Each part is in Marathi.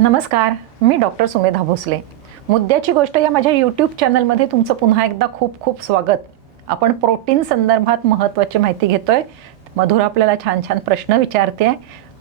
नमस्कार, मी डॉक्टर सुमेधा भोसले. मुद्द्याची गोष्ट या माझ्या यूट्यूब चॅनलमध्ये तुमचं पुन्हा एकदा खूप खूप स्वागत. आपण प्रोटीन संदर्भात महत्त्वाची माहिती घेतोय. मधुरा आपल्याला छान छान प्रश्न विचारते.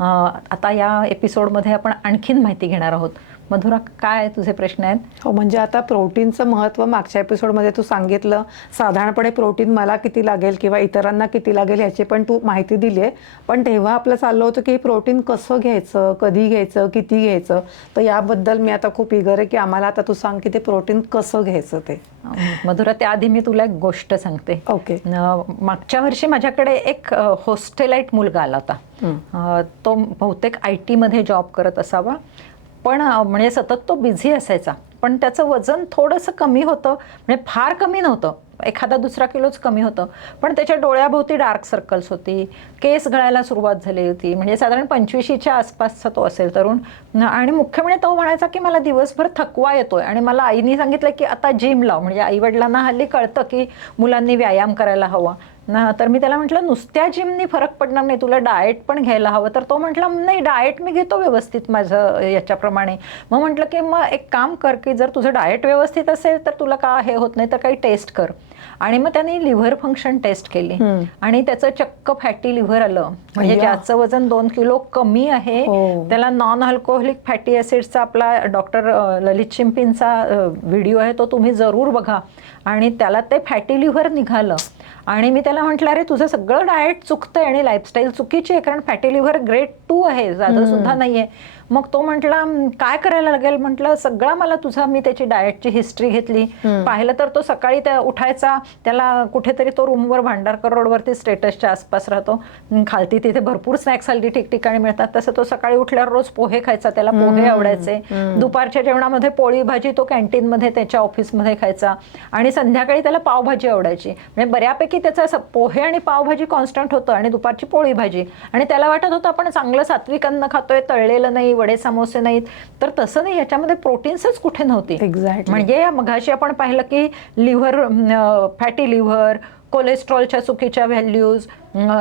आता या एपिसोडमध्ये आपण आणखीन माहिती घेणार आहोत. मधुरा, काय तुझे प्रश्न आहेत? हो, म्हणजे आता प्रोटीनचं महत्त्व मागच्या एपिसोडमध्ये तू सांगितलं. साधारणपणे प्रोटीन मला किती लागेल किंवा इतरांना किती लागेल याची पण तू माहिती दिली आहे. पण तेव्हा आपलं चाललं होतं की प्रोटीन कसं घ्यायचं, कधी घ्यायचं, किती घ्यायचं. तर याबद्दल मी आता खूप इगर आहे की आम्हाला आता तू सांग की ते प्रोटीन कसं घ्यायचं ते. मधुरा, त्याआधी मी तुला एक गोष्ट सांगते. ओके. मागच्या वर्षी माझ्याकडे एक हॉस्टेलाइट मुलगा आला होता. तो बहुतेक IT मध्ये जॉब करत असावा, पण म्हणजे सतत तो बिझी असायचा. पण त्याचं वजन थोडंसं कमी होतं, म्हणजे फार कमी नव्हतं, एखादा दुसरा किलोच कमी होतं. पण त्याच्या डोळ्याभोवती डार्क सर्कल्स होती, केस गळायला सुरुवात झाली होती. म्हणजे साधारण 25च्या आसपासचा तो असेल तरुण. आणि मुख्य म्हणजे तो म्हणायचा की मला दिवसभर थकवा येतोय आणि मला आईने सांगितलं की आता जिम लाव. म्हणजे आईवडिलांना हल्ली कळतं की मुलांनी व्यायाम करायला हवा ना. तर मी त्याला म्हटलं नुसत्या जिमनी फरक पडणार नाही, तुला डाएट पण घ्यायला हवं. तर तो म्हटला नाही, डाएट मी घेतो व्यवस्थित माझं याच्याप्रमाणे. मग म्हटलं की मग एक काम कर की जर तुझं डाएट व्यवस्थित असेल तर तुला का हे होत नाही तर काही टेस्ट कर. आणि मग त्यांनी लिव्हर फंक्शन टेस्ट केली आणि त्याचं चक्क फॅटी लिव्हर आलं. म्हणजे ज्याचं वजन 2 किलो कमी आहे त्याला नॉन अल्कोहोलिक फॅटी ऍसिड्सचा आपला डॉक्टर ललित शिंपींचा व्हिडिओ आहे, तो तुम्ही जरूर बघा. आणि त्याला ते फॅटी लिव्हर निघालं. आणि मी त्याला म्हटलं अरे तुझं सगळं डाएट चुकतंय आणि लाईफस्टाईल चुकीची आहे, कारण फॅटी लिव्हर ग्रेड 2 आहे, जादा सुद्धा नाहीये. मग तो म्हटला काय करायला लागेल. म्हटलं सगळा मला तुझा, मी त्याची डाएटची हिस्ट्री घेतली. पाहिलं तर तो सकाळी उठायचा, त्याला कुठेतरी तो रूमवर भांडारकर रोडवरती स्टेटसच्या आसपास राहतो, खालती तिथे भरपूर स्नॅक्स हल्ली ठिकठिकाणी मिळतात. तसं तो सकाळी उठल्यावर रोज पोहे खायचा, त्याला पोहे आवडायचे. दुपारच्या जेवणामध्ये पोळी भाजी तो कॅन्टीनमध्ये त्याच्या ऑफिसमध्ये खायचा. आणि संध्याकाळी त्याला पावभाजी आवडायची. म्हणजे बऱ्यापैकी त्याचं पोहे आणि पावभाजी कॉन्स्टंट होतं आणि दुपारची पोळी भाजी. आणि त्याला वाटत होतं आपण चांगलं सात्विक अन्न खातोय, तळलेलं नाही, वडे समोसे नाहीत. तर तसं नाही, याच्यामध्ये प्रोटीन्सच कुठे नव्हती. एक्झॅक्टली. म्हणजे मघाशी आपण पाहिलं की लिव्हर, फॅटी लिव्हर, कोलेस्ट्रॉलच्या चुकीच्या व्हॅल्यूज,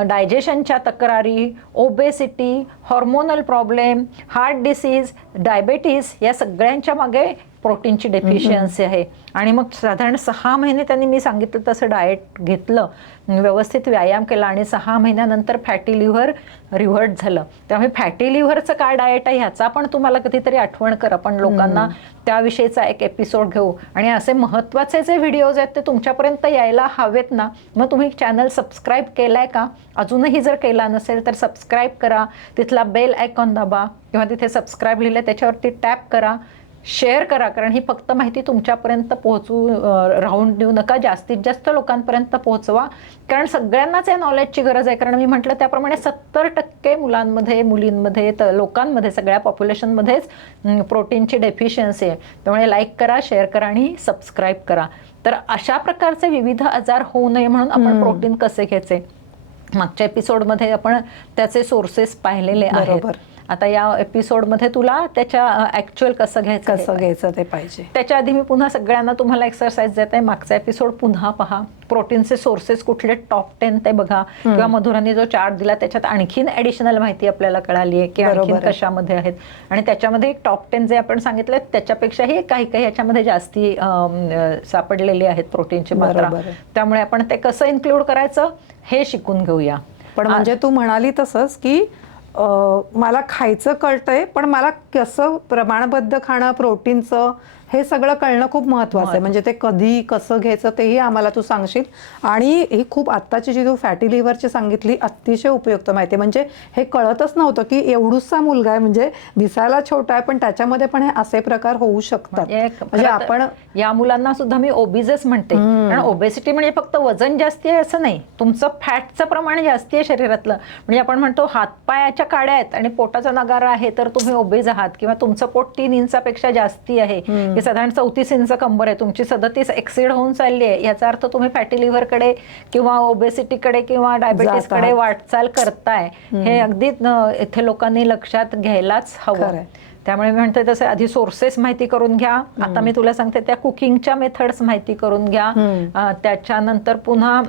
डायजेशनच्या तक्रारी, obesity, hormonal problem, heart disease, diabetes, या सगळ्यांच्या मागे प्रोटीनची डेफिशियन्सी आहे. आणि मग साधारण 6 महिने त्यांनी मी सांगितलं तसं डाएट घेतलं, व्यवस्थित व्यायाम केला आणि 6 महिन्यानंतर फॅटी लिव्हर रिव्हर्ट झालं. त्यामुळे फॅटी लिव्हरचं काय डाएट आहे ह्याचा पण तुम्हाला कधीतरी आठवण कर, आपण लोकांना त्याविषयीचा एक एपिसोड घेऊ. आणि असे महत्त्वाचे जे व्हिडिओज आहेत ते तुमच्यापर्यंत यायला हवेत ना, मग तुम्ही चॅनल सबस्क्राईब केलाय का? अजूनही जर केला नसेल तर सबस्क्राईब करा, तिथला बेल आयकॉन दाबा किंवा तिथे सबस्क्राईब लिहिलं त्याच्यावरती टॅप करा, शेअर करा. कारण ही फक्त माहिती तुमच्यापर्यंत राहून देऊ नका, जास्तीत जास्त लोकांपर्यंत पोहोचवा. कारण सगळ्यांनाच या नॉलेजची गरज आहे. कारण मी म्हटलं त्याप्रमाणे 70% मुलांमध्ये, मुलींमध्ये, लोकांमध्ये, सगळ्या पॉप्युलेशनमध्येच प्रोटीनची डेफिशियन्सी आहे. त्यामुळे लाईक करा, शेअर करा आणि सबस्क्राईब करा. तर अशा प्रकारचे विविध आजार होऊ नये म्हणून आपण प्रोटीन कसे घ्यायचे, मागच्या एपिसोडमध्ये आपण त्याचे सोर्सेस पाहिलेले आहेत. आता या एपिसोडमध्ये तुला त्याच्या ऍक्च्युअल कसं घ्यायचं ते पाहिजे. त्याच्या आधी मी पुन्हा सगळ्यांना तुम्हाला एक्सरसाइज देत आहे. मागचा एपिसोड पुन्हा पहा, प्रोटीनचे सोर्सेस कुठले टॉप 10 ते बघा, किंवा मधुरांनी जो चार्ट दिला त्याच्यात आणखीन ऍडिशनल माहिती आपल्याला कळाली आहे की आणखीन कशामध्ये आहेत. आणि त्याच्यामध्ये टॉप 10 जे आपण सांगितले त्याच्यापेक्षाही काही काही याच्यामध्ये जास्ती सापडलेली आहेत प्रोटीनची मात्रा. त्यामुळे आपण ते कसं इन्क्लूड करायचं हे शिकून घेऊया. पण म्हणजे तू म्हणाली तसंच की मला खायचं कळतंय, पण मला कसं प्रमाणबद्ध खाणं प्रोटीनचं हे सगळं कळणं खूप महत्त्वाचं आहे. म्हणजे ते कधी कसं घ्यायचं तेही आम्हाला तू सांगशील. आणि ही खूप आत्ताची जी तू फॅटी लिव्हरची सांगितली अतिशय उपयुक्त माहिती. म्हणजे हे कळतच नव्हतं की एवढूसा मुलगा आहे, म्हणजे दिसायला छोटा आहे पण त्याच्यामध्ये पण हे असे प्रकार होऊ शकतात. म्हणजे आपण या मुलांना सुद्धा मी ओबीजच म्हणते. कारण ओबेसिटी म्हणजे फक्त वजन जास्ती आहे असं नाही, तुमचं फॅटचं प्रमाण जास्ती आहे शरीरातलं. म्हणजे आपण म्हणतो हातपायाच्या काड्या आहेत आणि पोटाचा नगारा आहे तर तुम्ही ओबेज आहात, किंवा तुमचं पोट 3 इंचापेक्षा जास्ती आहे, साधारण 34 इंच कंबर आहे, तुमची 37 एक्सिड होऊन चालली आहे, याचा अर्थ तुम्ही फॅटी लिव्हरकडे किंवा ओबेसिटीकडे किंवा डायबेटीसकडे वाटचाल करताय. हे अगदी इथे लोकांनी लक्षात घ्यायलाच हवं. त्यामुळे मी म्हणते तसं आधी सोर्सेस माहिती करून घ्या. आता मी तुला सांगते त्या कुकिंगच्या मेथड्स माहिती करून घ्या. त्याच्यानंतर पुन्हा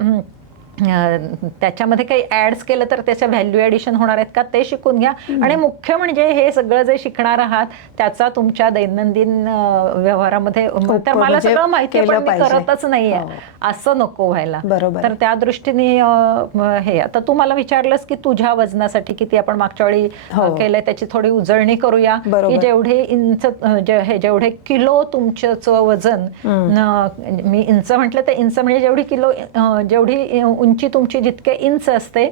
त्याच्यामध्ये काही ऍड्स केलं तर त्याच्या व्हॅल्यू ऍडिशन होणार आहेत का ते शिकून घ्या. आणि मुख्य म्हणजे हे सगळं जे शिकणार आहात त्याचा तुमच्या दैनंदिन व्यवहारामध्ये तर मला म्हणजे सगळं माहिती आहे पण मी पाहिजे. करतच नाहीये असं नको व्हायला. बरोबर. तर त्या दृष्टीने हे आता तू मला विचारलंस की तुझ्या वजनासाठी किती आपण मागच्या वेळी केलंय त्याची थोडी उजळणी करूया की जेवढे इंच जेवढे किलो तुमचं वजन, मी इंच म्हटलं तर इंच म्हणजे जेवढी किलो जेवढी उंची तुमची जितके इंच असते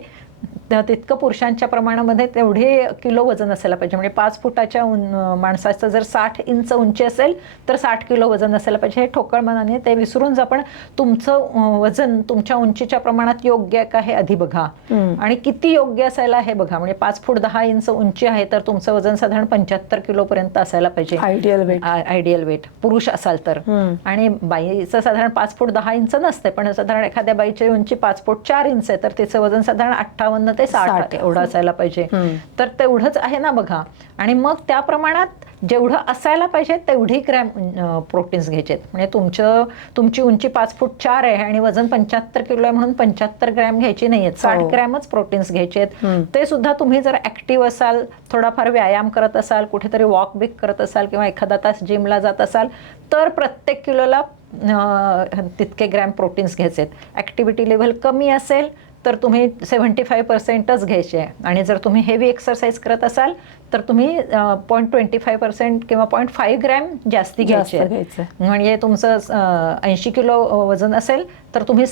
तितकं पुरुषांच्या प्रमाणामध्ये तेवढे किलो वजन असायला पाहिजे. म्हणजे 5 फुटाच्या माणसाचं जर 60 इंच उंची असेल तर 60 किलो वजन असायला पाहिजे. हे ठोकळ मनाने ते विसरून आपण तुमचं वजन तुमच्या उंचीच्या प्रमाणात योग्य आहे का हे आधी बघा आणि किती योग्य असायला हे बघा. म्हणजे 5 फूट 10 इंच उंची आहे तर तुमचं वजन साधारण 75 किलो पर्यंत असायला पाहिजे आयडियल वेट पुरुष असाल तर. आणि बाईचं साधारण 5 फूट 10 इंच नसते पण साधारण एखाद्या बाईची उंची 5 फूट 4 इंच आहे तर तिचं वजन साधारण 58 ते 60 एवढं असायला पाहिजे. तर तेवढंच आहे ना बघा. आणि मग त्या प्रमाणात जेवढं असायला पाहिजे तेवढी ग्रॅम प्रोटीन्स घ्यायचे. म्हणजे तुमची उंची 5 फूट 4 आहे आणि वजन 75 किलो आहे म्हणून 75 ग्रॅम घ्यायची नाहीये, 60 ग्रॅमच प्रोटीन्स घ्यायचे. ते सुद्धा तुम्ही जर ऍक्टिव्ह असाल, थोडाफार व्यायाम करत असाल, कुठेतरी वॉक बिक करत असाल किंवा एखादा तास जिमला जात असाल तर प्रत्येक किलोला तितके ग्रॅम प्रोटीन्स घ्यायचे. ऍक्टिव्हिटी लेव्हल कमी असेल तर तुम्ही 75%च घ्यायचे. आणि जर तुम्ही हेवी एक्सरसाइज करत असाल तर तुम्ही 0.25% किंवा 0.5 ग्रॅम जास्ती घ्यायचे. म्हणजे तुमचं 80 किलो वजन असेल तर तुम्ही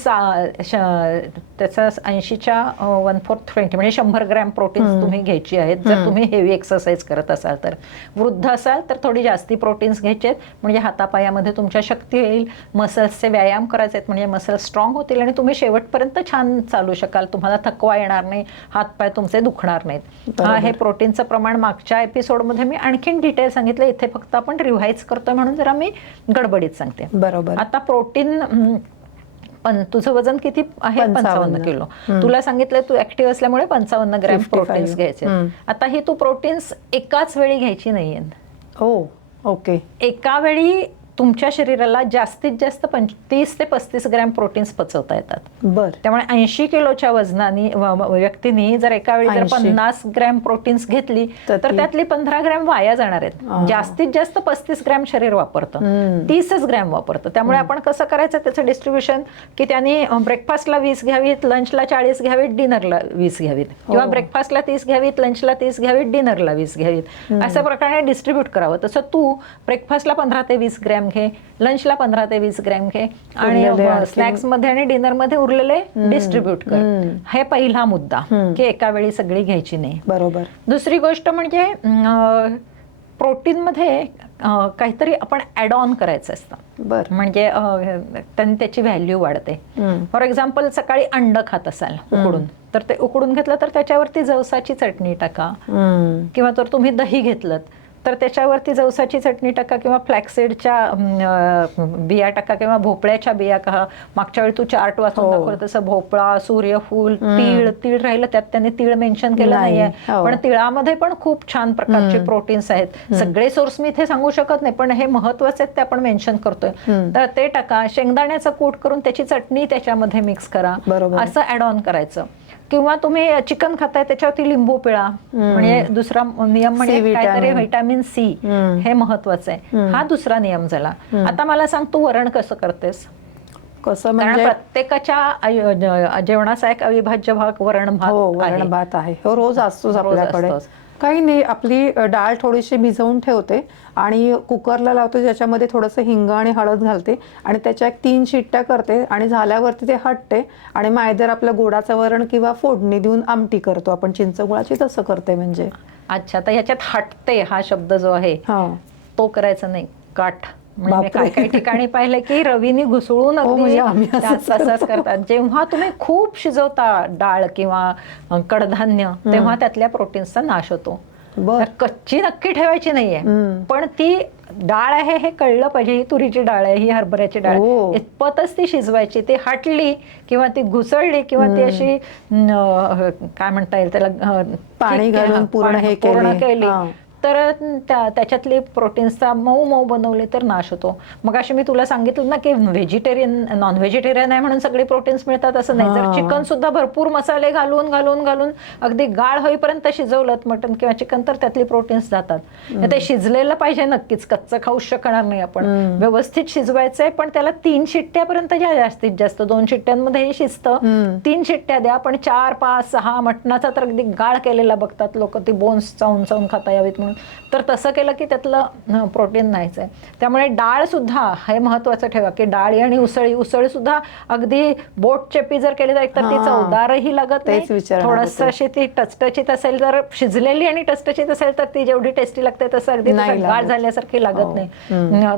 त्याचा 80च्या 1/4 20 म्हणजे 100 ग्रॅम प्रोटीन्स तुम्ही घ्यायची आहेत जर तुम्ही हेवी एक्सरसाइज करत असाल तर. वृद्ध असाल तर थोडी जास्ती प्रोटीन्स घ्यायचे म्हणजे हातापायामध्ये तुमच्या शक्ती येईल, मसल्सचे व्यायाम करायचे म्हणजे मसल्स स्ट्रॉंग होतील आणि तुम्ही शेवटपर्यंत छान चालू शकाल, तुम्हाला थकवा येणार नाही, हातपाय तुमचे दुखणार नाहीत. हे प्रोटीनचं प्रमाण मागच्या एपिसोडमध्ये मी आणखीन डिटेल सांगितलं, इथे फक्त आपण रिव्हाइज करतोय म्हणून जरा मी गडबडीत सांगते. बरोबर. आता प्रोटीन पण तुझं वजन किती आहे? 55 किलो. तुला सांगितलं तू ऍक्टिव्ह असल्यामुळे 55 ग्रॅम प्रोटीन्स घ्यायचे. आता ही तू प्रोटीन्स एकाच वेळी घ्यायची नाहीये. ओके. एका वेळी तुमच्या शरीराला जास्तीत जास्त 30 ते 35 ग्रॅम प्रोटीन्स पचवता येतात. त्यामुळे 80 किलोच्या वजनाने व्यक्तीने जर एका वेळी जर 50 ग्रॅम प्रोटीन्स घेतली तर त्यातली 15 ग्रॅम वाया जाणार आहेत. जास्तीत जास्त 35 ग्रॅम शरीर वापरतं, 30च ग्रॅम वापरतं. त्यामुळे आपण कसं करायचं त्याचं डिस्ट्रीब्युशन की त्यांनी ब्रेकफास्टला 20 घ्यावीत, लंचला 40 घ्यावीत, डिनरला 20 घ्यावीत किंवा ब्रेकफास्टला 30 घ्यावीत, लंचला 30 घ्यावीत, डिनरला 20 घ्यावीत, अशा प्रकारे डिस्ट्रीब्यूट करावं. तसं तू ब्रेकफास्टला 15 ते 20 ग्रॅम घे, लंचला 15 ते 20 ग्रॅम घे आणि स्नॅक्स मध्ये आणि डिनर मध्ये उरलेले डिस्ट्रीब्यूट कर. हे पहिला मुद्दा की एका वेळी सगळी घ्यायची नाही. बरोबर. दुसरी गोष्ट म्हणजे प्रोटीन मध्ये काहीतरी आपण ऍड ऑन करायचं असतं. म्हणजे त्याची व्हॅल्यू वाढते. फॉर एक्झाम्पल सकाळी अंड खात असाल उकडून तर ते उकडून घेतलं तर त्याच्यावरती जवसाची चटणी टाका किंवा तर तुम्ही दही घेतलं तर त्याच्यावरती जवसाची चटणी टाका किंवा फ्लॅक्सीडच्या बिया टाका किंवा भोपळ्याच्या बिया का. मागच्या वेळी तू चार्ट वाचून दाखवलं तसं भोपळा, सूर्यफूल, तीळ राहिलं, त्यात त्यांनी तीळ मेन्शन केलं नाहीये पण तिळामध्ये पण खूप छान प्रकारचे प्रोटीन्स आहेत. सगळे सोर्स मी इथे सांगू शकत नाही पण हे महत्वाचे आहेत ते आपण मेन्शन करतोय तर ते टाका. शेंगदाण्याचं कूट करून त्याची चटणी त्याच्यामध्ये मिक्स करा, असं ऍड ऑन करायचं. किंवा तुम्ही चिकन खाताय त्याच्यावरती लिंबू पिळा. म्हणजे दुसरा नियम म्हणजे काहीतरी व्हिटॅमिन सी, हे महत्वाचं आहे. हा दुसरा नियम झाला. आता मला सांग तू वरण कसं करतेस? म्हणजे प्रत्येकाच्या जेवणाचा एक अविभाज्य भाग वरण भात आहे. रोज असतोच आपल्याकडे. काही नाही, आपली डाळ थोडीशी भिजवून ठेवते आणि कुकरला लावते, ज्याच्यामध्ये थोडंसं हिंग आणि हळद घालते आणि त्याच्या 3 शिट्ट्या करते आणि झाल्यावरती ते हटते आणि मायदर आपलं गोडाचं वरण किंवा फोडणी देऊन आमटी करतो आपण चिंचगुळाची, तसं करते. म्हणजे अच्छा, तर ह्याच्यात हटते हा शब्द जो आहे तो करायचा नाही. काठ म्हणजे काही काही ठिकाणी पाहिलं की रवीने घुसळून तसंच करतात. जेव्हा तुम्ही खूप शिजवता डाळ किंवा कडधान्य तेव्हा त्यातल्या प्रोटीन्सचा नाश होतो. कच्ची नक्की ठेवायची नाहीये पण ती डाळ आहे हे कळलं पाहिजे, ही तुरीची डाळ आहे, ही हरभऱ्याची डाळ, इतपतच ती शिजवायची. ती हटली किंवा ती घुसळली किंवा ती अशी काय म्हणता येईल त्याला पाणी घालून पूर्ण केली तर त्याच्यातले प्रोटीन्सचा मऊ मऊ बनवले तर नाश होतो. मग अशी मी तुला सांगितलं ना की व्हेजिटेरियन नॉन व्हेजिटेरियन आहे म्हणून सगळे प्रोटीन्स मिळतात असं नाही. जर चिकन सुद्धा भरपूर मसाले घालून घालून घालून अगदी गाळ होईपर्यंत शिजवलं मटन किंवा चिकन तर त्यातली प्रोटीन्स जातात. ते शिजलेलं पाहिजे नक्कीच, कच्चं खाऊ शकणार नाही आपण. व्यवस्थित शिजवायचंय पण त्याला 3 शिट्ट्यापर्यंत ज्या जास्तीत जास्त 2 शिट्ट्यांमध्ये हे शिजतं. 3 शिट्ट्या द्या पण 4, 5, 6 मटणाचा तर अगदी गाळ केलेला बघतात लोक, ती बोन्स चावून चावून खाता यावीत म्हणून. तर तसं केलं की त्यातलं प्रोटीन नाहीच आहे. त्यामुळे डाळ सुद्धा हे महत्वाचं ठेवा की डाळी आणि उसळी सुद्धा अगदी बोट चेपी जर केली तर ती चवदारही लागत नाही. थोडस अशी ती टचटचीत असेल, जर शिजलेली आणि टचटचीत असेल तर ती जेवढी टेस्टी लागते तसं अगदी गाळ झाल्यासारखी लागत नाही.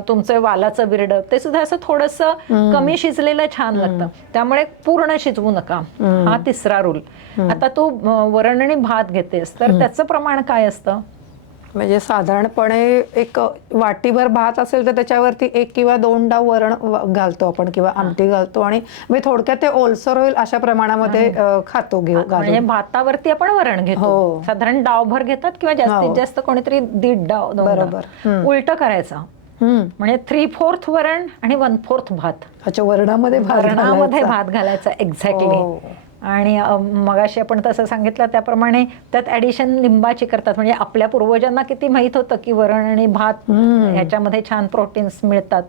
तुमचं वालाचं बिरड ते सुद्धा असं थोडस कमी शिजलेलं छान लागतं. त्यामुळे पूर्ण शिजवू नका, हा 3रा रूल. आता तू वरण आणि भात घेतेस तर त्याचं प्रमाण काय असतं? म्हणजे साधारणपणे एक वाटीभर भात असेल तर त्याच्यावरती 1 किंवा 2 डाव वरण घालतो आपण किंवा आमटी घालतो आणि मी थोडक्यात ते ओलसर होईल अशा प्रमाणामध्ये खातो म्हणजे भातावरती आपण वरण घेतो. साधारण डावभर घेतात किंवा जास्तीत जास्त कोणीतरी 1.5 डाव. बरोबर. उलट करायचं म्हणजे 3/4 वरण आणि 1/4 भात. अच्छा, वरणामध्ये भात घालायचा. एक्झॅक्टली. आणि मगाशी आपण तसं सांगितलं त्याप्रमाणे त्यात ऍडिशन लिंबाची करतात. म्हणजे आपल्या पूर्वजांना किती माहित होतं की वरण आणि भात ह्याच्यामध्ये छान प्रोटीन्स मिळतात,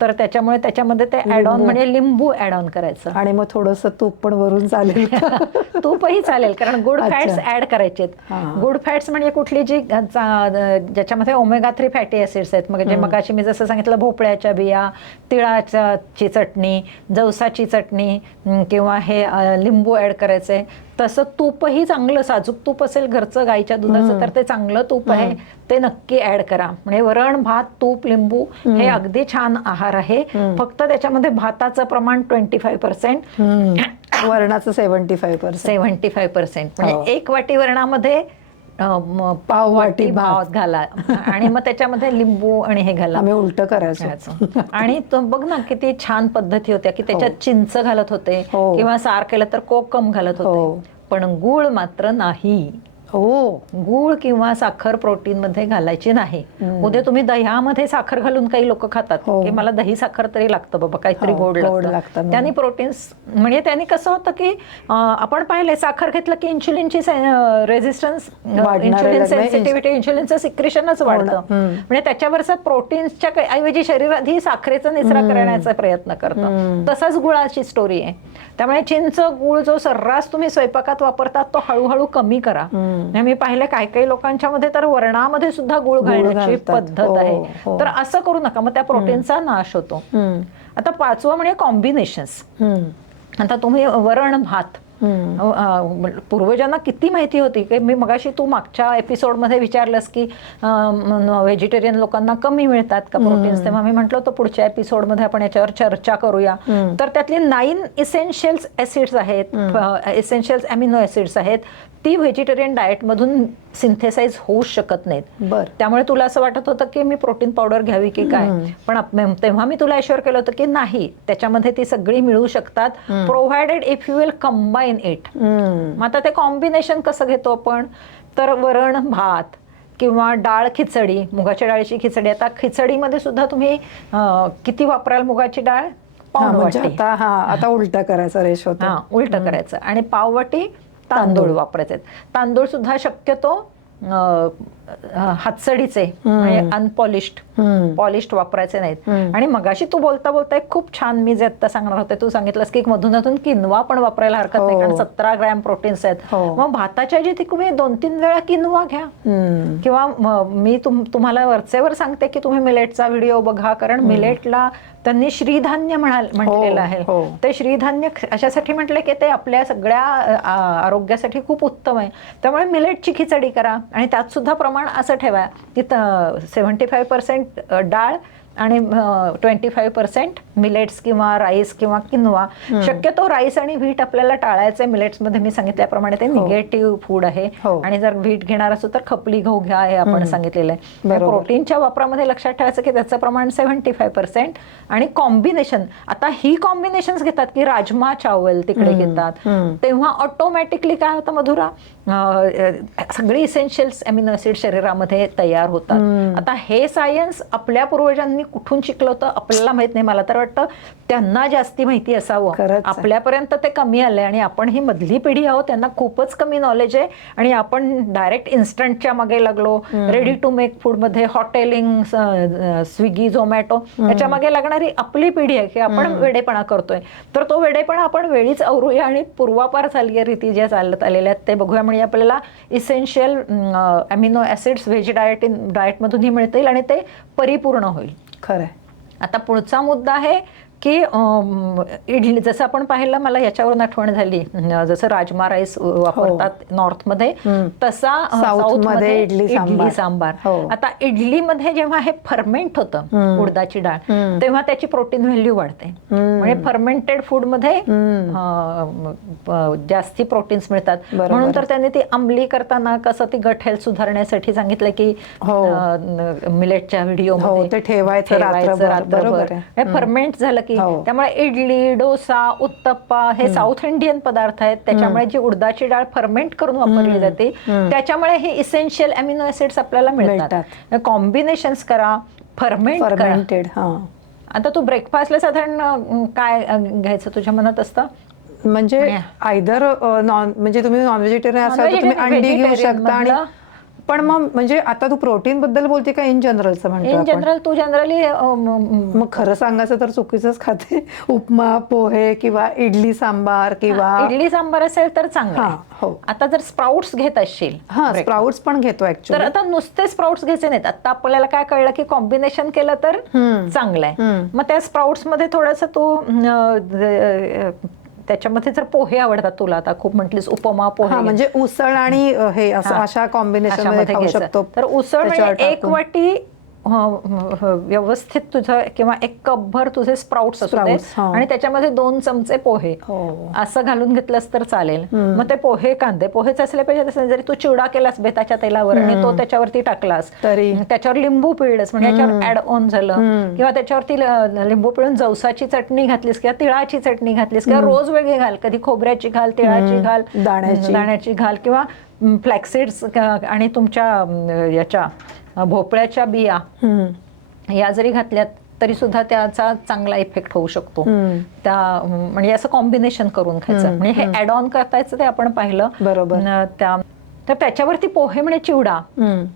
तर त्याच्यामुळे त्याच्यामध्ये ते ऍड ऑन म्हणजे लिंबू ऍड ऑन करायचं. आणि मग थोडंसं तूप पण वरून चालेल. तूपही चालेल कारण गुड फॅट्स ऍड करायचे. गुड फॅट्स म्हणजे कुठली जी ज्याच्यामध्ये ओमेगा 3 फॅटी ऍसिड्स आहेत. म्हणजे मगाशी मी जसं सांगितलं भोपळ्याच्या बिया, तिळाची चटणी, जवसाची चटणी किंवा हे लिंबू ऍड करायचंय. तसं तूपही चांगलं साजूक तूप असेल घरचं गाईच्या दुधाचं तर ते चांगलं तूप आहे, ते नक्की ऍड करा. म्हणजे वरण, भात, तूप, लिंबू हे अगदी छान आहार आहे. फक्त त्याच्यामध्ये भाताचं प्रमाण 25%, वरणाचं 75%. म्हणजे 1 वाटी वरणामध्ये पाववाटी भात घाला आणि मग त्याच्यामध्ये लिंबू आणि हे घाला. आम्ही उलट करायचं. आणि बघ ना किती छान पद्धती होत्या की त्याच्यात चिंच घालत होते किंवा सार केलं तर कोकम घालत होते, पण गूळ मात्र नाही. गूळ किंवा साखर प्रोटीन मध्ये घालायची नाही. उद्या तुम्ही दह्यामध्ये साखर घालून काही लोक खातात की मला दही साखर तरी लागतं बाबा, काहीतरी गोड लागतं. त्यांनी प्रोटीन्स म्हणजे त्यांनी कसं होतं की आपण पाहिले साखर घेतलं की इन्शुलिनची रेझिस्टन्स, इन्शुलिन सेन्सिटिव्हिटी, इन्शुलिनचं सिक्रेशनच वाढतं. म्हणजे त्याच्यावरचा प्रोटीन्सच्या ऐवजी शरीर आधी साखरेचा निचरा करण्याचा प्रयत्न करतं. तसाच गुळाची स्टोरी आहे. त्यामुळे चिंच, गुळ जो सर्रास तुम्ही स्वयंपाकात वापरतात तो हळूहळू कमी करा. मी पाहिलं काही लोकांच्या मध्ये तर वरणामध्ये सुद्धा गुळ घालण्याची पद्धत आहे. तर असं करू नका, मग त्या प्रोटीनचा नाश होतो. आता 5वं म्हणजे कॉम्बिनेशन्स. आता तुम्ही वरण भात, पूर्वजांना किती माहिती होती की मी मगाशी तू मागच्या एपिसोडमध्ये विचारलंस की व्हेजिटेरियन लोकांना कमी मिळतात का प्रोटीन्स, तेव्हा मी म्हटलं होतं पुढच्या एपिसोडमध्ये आपण याच्यावर चर्चा करूया. तर त्यातली 9 इसेन्शियल ऍसिड्स आहेत, इसेन्शियल अमिनो ऍसिड्स आहेत, ती व्हेजिटेरियन डाएटमधून सिंथेसाइज होऊ शकत नाहीत. त्यामुळे तुला असं वाटत होतं की मी प्रोटीन पावडर घ्यावी की काय, पण तेव्हा मी तुला अश्युअर केलं होतं की नाही, त्याच्यामध्ये ती सगळी मिळू शकतात, provided if you will combine it. मग आता ते कॉम्बिनेशन कसं घेतो आपण, तर वरण भात किंवा डाळ खिचडी, मुगाच्या डाळीची खिचडी. आता खिचडीमध्ये सुद्धा तुम्ही किती वापराल मुगाची डाळ? पाववाटी. आता उलटा करायचा रेशो, उलट करायचं. आणि पाववाटी तांदूळ वापरायचे. तांदूळ सुद्धा शक्यतो हातसडीचे म्हणजे पॉलिश्ड वापरायचे नाहीत. आणि मगाशी तू बोलता बोलता खूप छान मी जे आता सांगणार होते, तू सांगितलंस की मधून किनवा पण वापरायला हरकत नाही कारण 17 ग्रॅम प्रोटीन्स आहेत. मग भाताच्या ऐवजी तुम्ही 2-3 वेळा किनवा घ्या. किंवा मी तुम्हाला वरचेवर सांगते की तुम्ही मिलेटचा व्हिडिओ बघा, कारण मिलेटला त्यांनी श्रीधान्य म्हटलेलं आहे. ते श्रीधान्य अशासाठी म्हटले की ते आपल्या सगळ्या आरोग्यासाठी खूप उत्तम आहे. त्यामुळे मिलेटची खिचडी करा आणि त्यात सुद्धा प्रमाण असं ठेवा की 75% डाळ, आणि 25% मिलेट्स किंवा राईस किंवा किनवा. शक्यतो राईस आणि व्हीट आपल्याला टाळायचं. मिलेट्समध्ये मी सांगितल्याप्रमाणे ते निगेटिव्ह फूड आहे. आणि जर व्हीट घेणार असो तर खपली गहू घ्या हे आपण सांगितलेलं आहे. प्रोटीनच्या वापरामध्ये लक्षात ठेवायचं की त्याचं प्रमाण 75%. आणि कॉम्बिनेशन, आता ही कॉम्बिनेशन्स घेतात की राजमा चावल तिकडे घेतात, तेव्हा ऑटोमॅटिकली काय होतं मधुरा, सगळी इसेन्शियल्स अमिनो ऍसिड शरीरामध्ये तयार होतात. आता हे सायन्स आपल्या पूर्वजांनी कुठून शिकलं होतं आपल्याला माहित नाही. मला तर वाटतं त्यांना जास्ती माहिती असावं. आपल्यापर्यंत ते कमी आलंय आणि आपण ही मधली पिढी आहोत, त्यांना खूपच कमी नॉलेज आहे. आणि आपण डायरेक्ट इन्स्टंटच्या मागे लागलो. रेडी टू मेक फूड मध्ये हॉटेलिंग, स्विगी, झोमॅटो याच्या मागे लागणारी आपली पिढी आहे की आपण वेडेपणा करतोय. तर तो वेडेपणा आपण वेळीच आवरूया आणि पूर्वापार चालल्या रीती ज्या चालत आलेल्या आहेत ते बघूया. म्हणजे आपल्याला इसेन्शियल अमिनो ऍसिड्स व्हेज डाएटमधूनही मिळतील आणि ते परिपूर्ण होईल. खरंय. आता पुढचा मुद्दा आहे की इडली, जसं आपण पाहिलं, मला याच्यावरून आठवण झाली, जसं राजमा राईस वापरतात नॉर्थमध्ये तसा साऊथमध्ये इडली सांबार. आता इडलीमध्ये जेव्हा हे फर्मेंट होतं उडदाची डाळ तेव्हा त्याची प्रोटीन व्हॅल्यू वाढते. म्हणजे फर्मेंटेड फूडमध्ये जास्ती प्रोटीन्स मिळतात. म्हणून तर त्यांनी ती अंमली करताना कसं ती गट हेल्थ सुधारण्यासाठी सांगितलं की मिलेटच्या व्हिडिओमध्ये ठेवायचं रात्रभर. फर्मेंट झालं की त्यामुळे इडली, डोसा, उत्तप्पा हे साऊथ इंडियन पदार्थ आहेत. त्याच्यामुळे जी उडदाची डाळ फर्मेंट करून वापरली जाते त्याच्यामुळे हे इसेन्शियल अमिनो ऍसिड्स आपल्याला मिळतात. कॉम्बिनेशन्स करा, फर्मेंटेड. आता तू ब्रेकफास्टला साधारण काय घ्यायचं तुझ्या मनात असतं? म्हणजे आयदर म्हणजे तुम्ही नॉन व्हेजिटेरियन असाल तर तुम्ही अंडी घेऊ शकता. आणि पण मग म्हणजे आता तू प्रोटीन बद्दल बोलते का इन जनरलचं म्हणतो? In general. तू जनरली मग खरं सांगायचं तर चुकीचंच खाते. उपमा, पोहे किंवा इडली सांबार किंवा इडली सांबार असेल तर चांगलं. आता जर स्प्राउट्स घेत असशील, स्प्राउट्स पण घेतो ऍक्च्युअली. तर आता नुसते स्प्राउट्स घ्यायचे नाहीत. आता आपल्याला काय कळलं की कॉम्बिनेशन केलं तर चांगलं आहे. मग त्या स्प्राउट्स मध्ये थोडंसं तू त्याच्यामध्ये जर पोहे आवडतात तुला, आता खूप म्हटलीस उपमा, पोहे, म्हणजे उसळ आणि हे असं अशा कॉम्बिनेशन मध्ये खाऊ शकतो. तर उसळ म्हणजे 1 वाटी व्यवस्थित तुझं किंवा 1 कपभर तुझे स्प्राउट्स असू दे आणि त्याच्यामध्ये 2 चमचे पोहे असं घालून घेतलंस तर चालेल. मग ते पोहे, कांदे पोहेच असले पाहिजे. तसं जरी तू चिवडा केलास बेताच्या तेलावर आणि तो त्याच्यावरती टाकलास, त्याच्यावर लिंबू पिळलंस म्हणजे याच्यावर ऍड ऑन झालं. किंवा त्याच्यावरती लिंबू पिळून जवसाची चटणी घातलीस किंवा तिळाची चटणी घातलीस किंवा रोज वेगळी घाल, कधी खोबऱ्याची घाल, तिळाची घाल, दाण्याची घाल किंवा फ्लॅक्सीड्स आणि तुमच्या याच्या भोपळ्याच्या बिया या जरी घातल्यात तरी सुद्धा त्याचा चांगला इफेक्ट होऊ शकतो. त्या म्हणजे असं कॉम्बिनेशन करून खायचं. म्हणजे हे ऍड ऑन करतायचं ते आपण पाहिलं. बरोबर. तर त्याच्यावरती पोहे म्हणजे चिवडा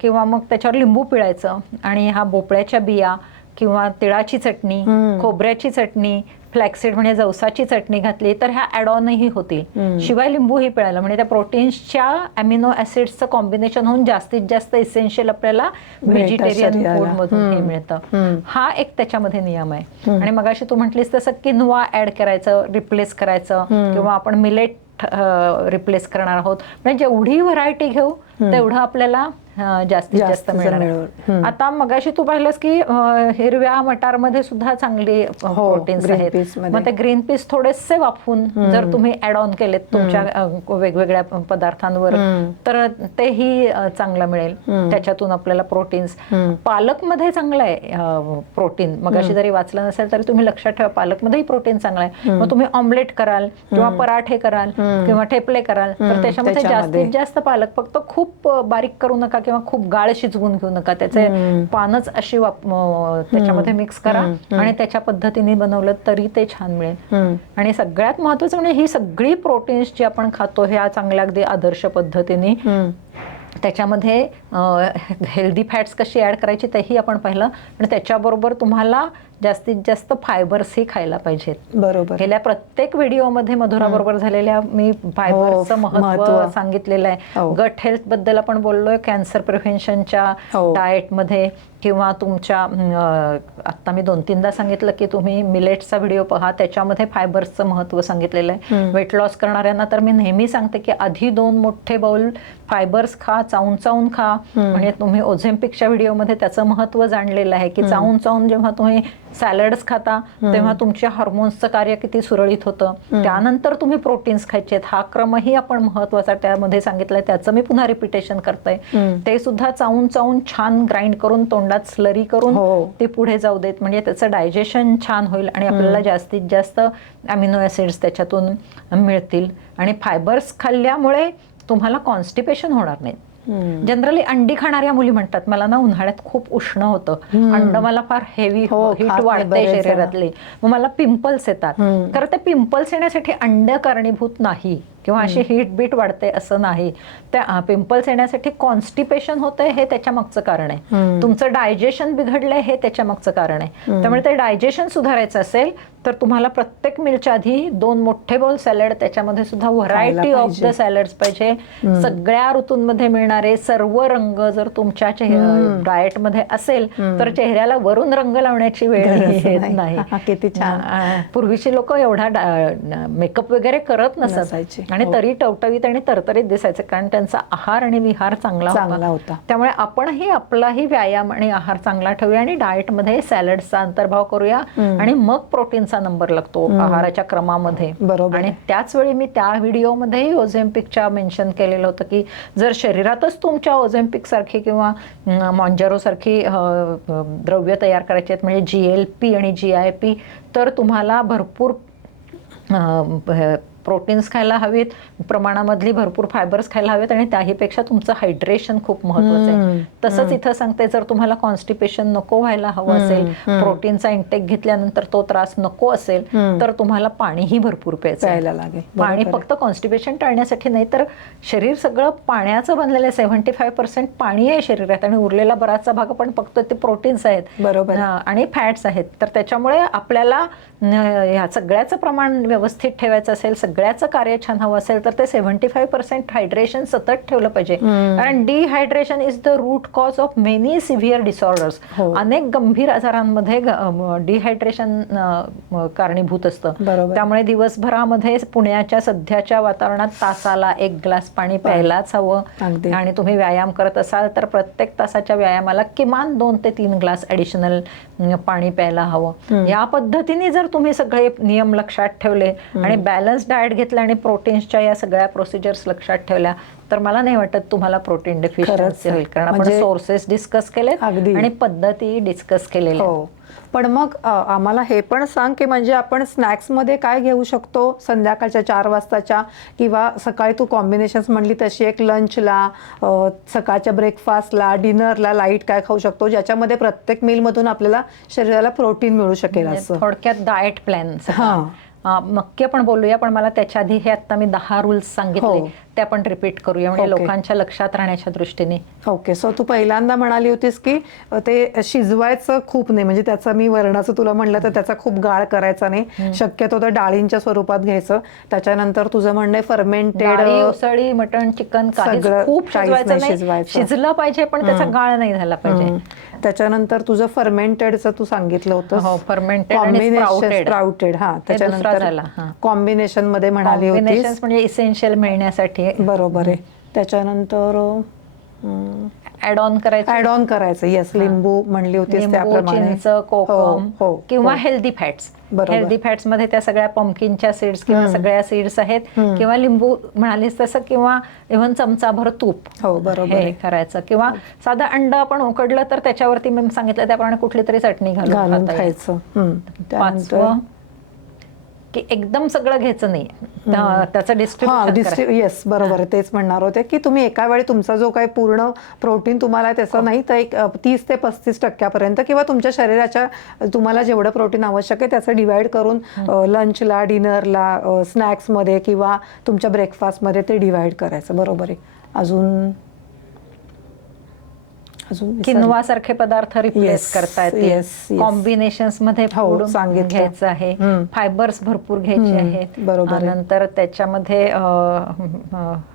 किंवा मग त्याच्यावर लिंबू पिळायचं आणि हा भोपळ्याच्या बिया किंवा तिळाची चटणी, खोबऱ्याची चटणी, फ्लॅक्सीड म्हणजे जवसाची चटणी घातली तर ह्या ऍड ऑनही होतील. शिवाय लिंबूही पिळायला म्हणजे त्या प्रोटीन्सच्या अमिनो ऍसिड्सचं कॉम्बिनेशन होऊन जास्तीत जास्त इसेन्शियल आपल्याला व्हेजिटेरियन फूड मधून हे मिळतं. हा एक त्याच्यामध्ये नियम आहे. आणि मगाशी तू म्हटलीस तसं किनवा ऍड करायचं, रिप्लेस करायचं किंवा आपण मिलेट रिप्लेस करणार आहोत. म्हणजे जेवढी व्हरायटी घेऊ तेवढं आपल्याला जास्तीत जास्त मिळणार. आता मगाशी तू पाहिलंस की हिरव्या मटारमध्ये सुद्धा चांगली प्रोटीन्स आहेत. मग ते ग्रीन पीस थोडेसे वाफवून जर तुम्ही ऍड ऑन केलेत तुमच्या वेगवेगळ्या पदार्थांवर तर तेही चांगलं मिळेल. त्याच्यातून आपल्याला प्रोटीन्स. पालकमध्ये चांगलं आहे प्रोटीन. मगाशी जरी वाचलं नसेल तरी तुम्ही लक्षात ठेवा पालकमध्येही प्रोटीन चांगलं आहे. मग तुम्ही ऑमलेट कराल किंवा पराठे कराल किंवा ठेपले कराल तर त्याच्यामध्ये जास्तीत जास्त पालक, फक्त खूप बारीक करू नका किंवा खूप गाळ शिजवून घेऊ नका. त्याचे पानच अशी त्याच्यामध्ये मिक्स करा आणि त्याच्या पद्धतीने बनवलं तरी ते छान मिळेल. आणि सगळ्यात महत्वाचं म्हणजे ही सगळी प्रोटीन्स जी आपण खातो ह्या चांगल्या अगदी आदर्श पद्धतीने त्याच्यामध्ये हेल्दी फॅट्स कशी ऍड करायची तेही आपण पाहिलं. आणि त्याच्याबरोबर तुम्हाला जास्तीत जास्त फायबर्सही खायला पाहिजेत. बरोबर. गेल्या प्रत्येक व्हिडिओमध्ये मधुरा बरोबर झालेल्या मी फायबरचं महत्व सांगितलेलं आहे. गट हेल्थ बद्दल आपण बोललोय, कॅन्सर प्रिव्हेन्शनच्या डाएटमध्ये किंवा तुमच्या आता मी 2-3दा सांगितलं की तुम्ही मिलेट्सचा व्हिडिओ पहा, त्याच्यामध्ये फायबर्सचं महत्व सांगितलेलं आहे. वेट लॉस करणाऱ्यांना तर मी नेहमी सांगते की आधी 2 मोठे बाउल फायबर्स खा, चावून चावून खा, म्हणजे तुम्ही ओझेम्पिकच्या व्हिडिओमध्ये त्याचं महत्व जाणलेलं आहे की चावून चावून जेव्हा तुम्ही सॅलड्स खाता तेव्हा तुमच्या हार्मोन्सचं कार्य किती सुरळीत होतं. त्यानंतर तुम्ही प्रोटीन्स खायचे, हा क्रमही आपण महत्वाचा त्यामध्ये सांगितलाय, त्याचं मी पुन्हा रिपिटेशन करते. ते सुद्धा चावून चावून छान ग्राइंड करून तोंडात स्लरी करून ते पुढे जाऊ देत, म्हणजे त्याचं डायजेशन छान होईल आणि आपल्याला जास्तीत जास्त अमिनो ऍसिड्स त्याच्यातून मिळतील. आणि फायबर्स खाल्ल्यामुळे तुम्हाला कॉन्स्टिपेशन होणार नाही. जनरली अंडी खाणाऱ्या मुली म्हणतात मला ना उन्हाळ्यात खूप उष्ण होतं, अंड मला फार हेवी हीट वाढते शरीरातली, मग मला पिंपल्स येतात. तर ते पिंपल्स येण्यासाठी अंड कारणीभूत नाही किंवा अशी हीट बीट वाढते असं नाही. त्या पिंपल्स येण्यासाठी कॉन्स्टिपेशन होतंय हे त्याच्या मागचं कारण आहे. तुमचं डायजेशन बिघडलंय हे त्याच्या मागचं कारण आहे. त्यामुळे ते डायजेशन सुधारायचं असेल तर तुम्हाला प्रत्येक मीलच्या आधी 2 मोठे बोल सॅलड, त्याच्यामध्ये सुद्धा व्हरायटी ऑफ द सॅलड्स पाहिजे. सगळ्या ऋतूंमध्ये मिळणारे सर्व रंग जर तुमच्या डाएट मध्ये असेल तर चेहऱ्याला वरून रंग लावण्याची वेळ येत नाही. किती छान. पूर्वीची लोक एवढा मेकअप वगैरे करत नसायचे आणि तरी टवटवीत आणि तरतरीत दिसायचे, कारण त्यांचा आहार आणि विहार चांगला होता. त्यामुळे आपणही आपलाही व्यायाम आणि आहार चांगला ठेवूया आणि डाएट मध्ये सॅलड्सचा अंतर्भाव करूया आणि मग प्रोटीनचा नंबर लागतो आहाराच्या क्रमामध्ये. आणि त्याच वेळी मी त्या व्हिडिओमध्येही ओझेम्पिकच्या मेन्शन केलेलं होतं की जर शरीरातच तुमच्या ओझेम्पिक सारखी किंवा मॉन्जारो सारखी द्रव्य तयार करायची आहेत, म्हणजे GLP आणि GIP, तर तुम्हाला भरपूर प्रोटीन्स खायला हवेत, प्रमाणामधली भरपूर फायबर्स खायला हवेत आणि त्याहीपेक्षा तुमचं हायड्रेशन खूप महत्वाचं आहे. तसंच इथं सांगते, जर तुम्हाला कॉन्स्टिपेशन नको व्हायला हवं असेल, प्रोटीनचा इंटेक घेतल्यानंतर तो त्रास नको असेल, तर तुम्हाला पाणीही भरपूर प्यायला लागेल. पाणी फक्त कॉन्स्टिपेशन टाळण्यासाठी नाही, तर शरीर सगळं पाण्याचं बनलेलं आहे. 75% पाणी आहे शरीरात आणि उरलेला बराचसा भाग आपण फक्त ते प्रोटीन्स आहेत आणि फॅट्स आहेत. तर त्याच्यामुळे आपल्याला ह्या सगळ्याचं प्रमाण व्यवस्थित ठेवायचं असेल, सगळ्याचं कार्य छान हवं असेल, तर ते 75% हायड्रेशन सतत ठेवलं पाहिजे. कारण dehydration is the root cause of many severe disorders. अनेक गंभीर आजारांमध्ये डिहायड्रेशन कारणीभूत असतं. त्यामुळे दिवसभरामध्ये पुण्याच्या सध्याच्या वातावरणात तासाला 1 ग्लास पाणी प्यायलाच हवं. आणि तुम्ही व्यायाम करत असाल तर प्रत्येक तासाच्या व्यायामाला किमान 2 ते 3 ग्लास ऍडिशनल पाणी प्यायला हवं. या पद्धतीने जर तुम्ही सगळे नियम लक्षात ठेवले आणि बॅलन्स डाएट घेतला आणि प्रोटीन्सच्या या सगळ्या प्रोसिजर्स लक्षात ठेवल्या, तर मला नाही वाटत तुम्हाला प्रोटीन डेफिशियन्सी होईल. कारण आपण सोर्सेस डिस्कस केलेत आणि पद्धती डिस्कस केलेल्या. पण मग आम्हाला हे पण सांग की म्हणजे आपण स्नॅक्समध्ये काय घेऊ शकतो संध्याकाळच्या 4 वाजताच्या, किंवा सकाळी तू कॉम्बिनेशन्स म्हणली तशी एक लंचला, सकाळच्या ब्रेकफास्टला, डिनरला लाईट काय खाऊ शकतो ज्याच्यामध्ये प्रत्येक मीलमधून आपल्याला शरीराला प्रोटीन मिळू शकेल असं. थोडक्यात डाएट प्लॅन नक्की आपण बोलूया, पण मला त्याच्या आधी हे आता मी 10 रूल्स सांगितले ते आपण रिपीट करूया, म्हणजे लोकांच्या लक्षात राहण्याच्या दृष्टीने. ओके. सो तू पहिल्यांदा म्हणाली होतीस की ते शिजवायचं खूप नाही, म्हणजे त्याचा मी वर्णाचं तुला म्हणलं तर त्याचा खूप गाळ करायचा नाही, शक्यतो तर डाळींच्या स्वरूपात घ्यायचं. त्याच्यानंतर तुझं म्हणणं फर्मेंटेड उसळी, मटण, चिकन खूप शिजवायचं नाही, शिजलं पाहिजे पण त्याचा गाळ नाही झाला पाहिजे. त्याच्यानंतर तुझं फर्मेंटेडचं तू सांगितलं होतं, फर्मेंटेड स्प्राउटेड. त्याच्यानंतर कॉम्बिनेशन मध्ये म्हणाली होतीस, म्हणजे इसेन्शियल मिळण्यासाठी. बरोबर आहे. त्याच्यानंतर ऍड ऑन करायचं. येस, लिंबू म्हणली होतीस त्याप्रमाणे, चिंच, कोकम किंवा हेल्दी फॅट्स. हेल्दी फॅट्स मध्ये त्या सगळ्या पंपकिनच्या सीड्स किंवा सगळ्या सीड्स आहेत, किंवा लिंबू म्हणालीस तसं, किंवा इव्हन चमचाभर तूप हे करायचं, किंवा साधं अंड आपण उकडलं तर त्याच्यावरती मी सांगितलं त्याप्रमाणे कुठली तरी चटणी घालून खायचं. 5वं की एकदम सगळं घ्यायचं नाही, त्याचं डिस्ट्रीब्युशन. येस, बरोबर. तेच म्हणणार होते की तुम्ही एका वेळी तुमचा जो काही पूर्ण प्रोटीन तुम्हाला त्याचं नाही तर एक 30 ते 35% किंवा तुमच्या शरीराच्या तुम्हाला जेवढं प्रोटीन आवश्यक आहे त्याचं डिवाइड करून लंचला, डिनरला, स्नॅक्समध्ये किंवा तुमच्या ब्रेकफास्टमध्ये ते डिवाइड करायचं. बरोबर आहे. अजून किनवा सारखे पदार्थ रिप्लेस करता येते. कॉम्बिनेशन्स मध्ये घ्यायचं आहे, फायबर्स भरपूर घ्यायचे आहेत. नंतर त्याच्यामध्ये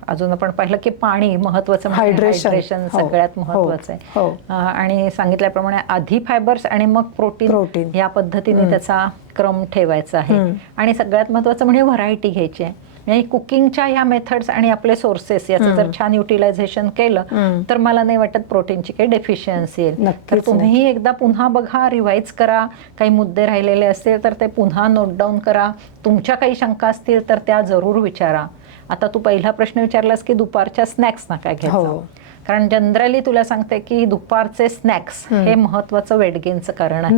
अजून आपण पाहिलं की पाणी महत्वाचं, हायड्रेशन सगळ्यात महत्वाचं आहे. आणि सांगितल्याप्रमाणे आधी फायबर्स आणि मग प्रोटीन या पद्धतीने त्याचा क्रम ठेवायचा आहे. आणि सगळ्यात महत्वाचं म्हणजे व्हरायटी घ्यायची आहे. म्हणजे कुकिंगच्या ह्या मेथड्स आणि आपले सोर्सेस याचं जर छान युटिलायझेशन केलं तर मला नाही वाटत प्रोटीनची काही डेफिशियन्सी येईल. तर तुम्ही एकदा पुन्हा बघा, रिवाइज करा, काही मुद्दे राहिलेले असतील तर ते पुन्हा नोट डाऊन करा, तुमच्या काही शंका असतील तर त्या जरूर विचारा. आता तू पहिला प्रश्न विचारलास की दुपारच्या स्नॅक्स ना काय घ्यायचं, कारण जनरली तुला सांगते की दुपारचे स्नॅक्स हे महत्वाचं वेट गेनचं कारण आहे.